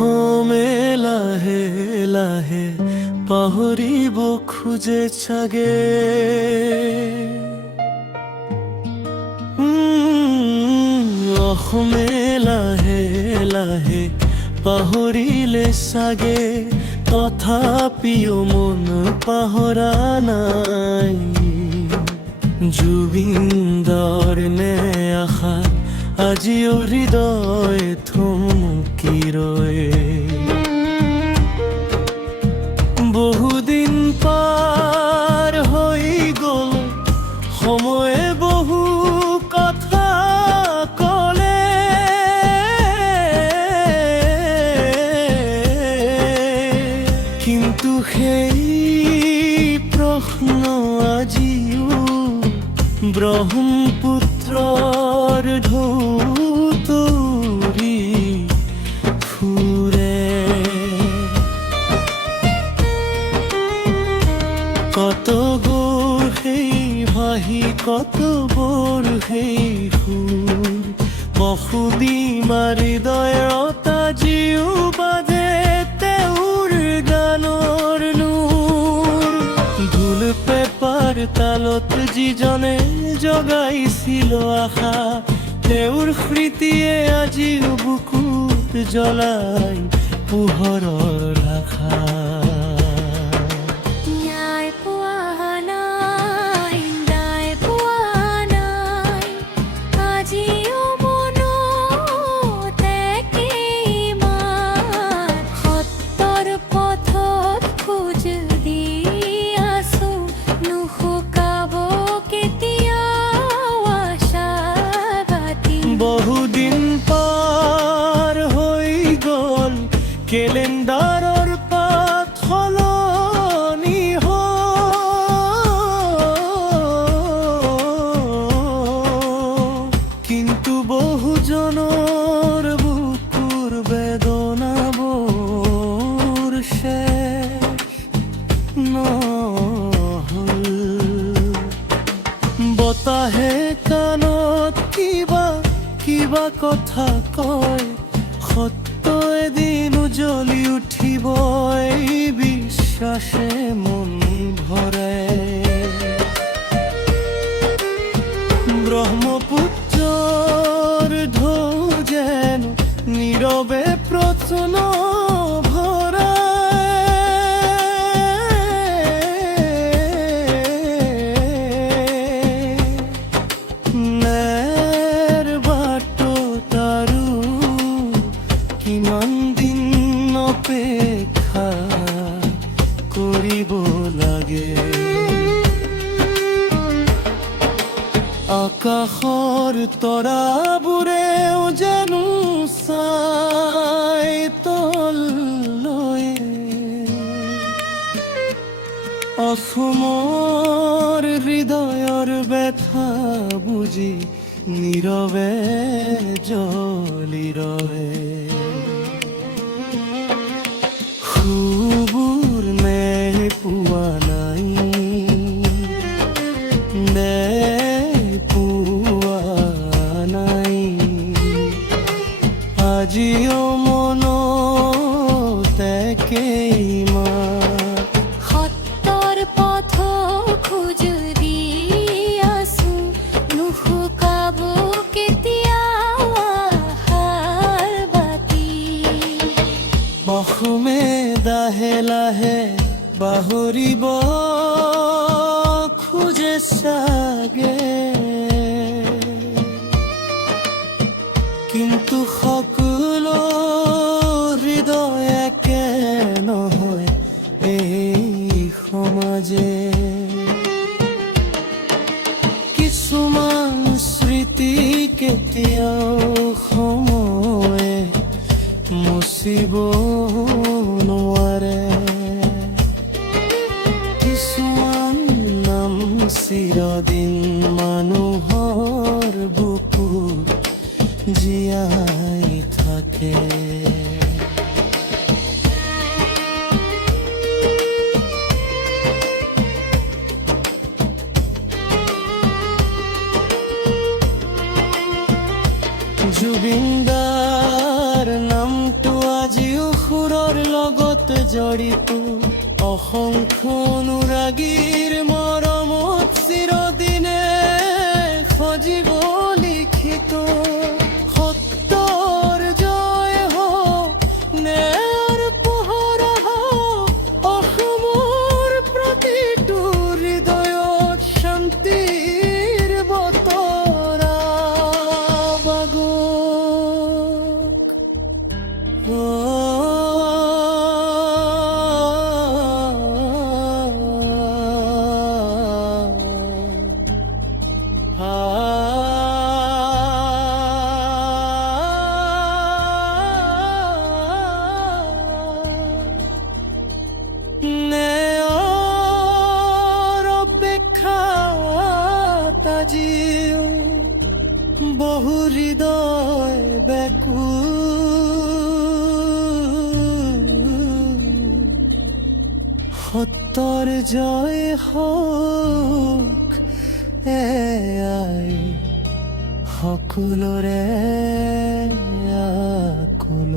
অসমে লাহে লাহে পাহৰিব খোজে চাগে অসমে লাহে লাহে পাহৰিলে চাগে তথাপিও মন পাহৰা নাই জুবিনদাৰ নে আশা আজিও হৃদয় থমকি ৰয় বহুদিন পাৰ হৈ গ'ল সময়ে বহু কথা ক'লে কিন্তু সেই প্ৰশ্ন আজিও ব্ৰহ্মপুত্ৰৰ ঢৌ তৰি ফুৰে কত গৌৰ সেই ভাহি কত বৰ সেই সুৰ মসুদি মাৰি হৃদয়ত আজিও বাজে তেওঁৰ গানৰ নূৰ ঢোল পেপাৰ তালত যিজনে জগাইছিল আশা তেওঁৰ স্মৃতিয়ে আজিও বুকুত জ্বলাই পোহৰৰ আশা বহুদিন পাৰ হৈ গ'ল কেলেণ্ডাৰৰ পাত সলনি হ'ল কিন্তু বহুজনৰ বুকুৰ বেদনাবোৰ শেষ নহ'ল বতাহে কাণত কিবা কথা কয় সত্য এদিন উজ্বলি উঠিব এই বিশ্বাসে মন ভৰে ব্ৰহ্মপুত্ৰৰ ঢৌ যেন নীৰৱে প্ৰশ্ন কিমান দিন অপেক্ষা কৰিব লাগে আকাশৰ তৰাবোৰেও জানো চাই তললৈ অসমৰ হৃদয়ৰ ব্যথা বুজি নীৰৱে জ্বলি ৰয় খুবুৰ নে পোৱা নাই নে পোৱা নাই আজিও মনত একেইমান সত্তৰ পথ খোজ দি আছো নুশুকাব কেতিয়াও আশাৰ বাতি অসমে লাহে লাহে পাহৰিব খোজে চাগে কিন্তু সকলো হৃদয় একে নহয় এই সমাজে কিছুমান স্মৃতি কেতিয়াও সময়ে মুচিব নোৱাৰে কিছুমান নাম চিৰদিন মানুহৰ বুকুত জীয়াই থাকে জুবিনদাৰ নামটো আজিও জড়িত অসংখ্য অনুৰাগীৰ মৰমত চিৰদিনে সজীৱ লিখিত সত্যৰ জয় হওক ন্যায়ৰ পোহৰ হওক অসমৰ প্ৰতিটো হৃদয়ত শান্তিৰ বতৰা বাগক ন্যায়ৰ অপেক্ষাত আজিও বহু হৃদয় ব্যাকুল সত্যৰ জয় হওক এয়াই সকলোৰে আকুল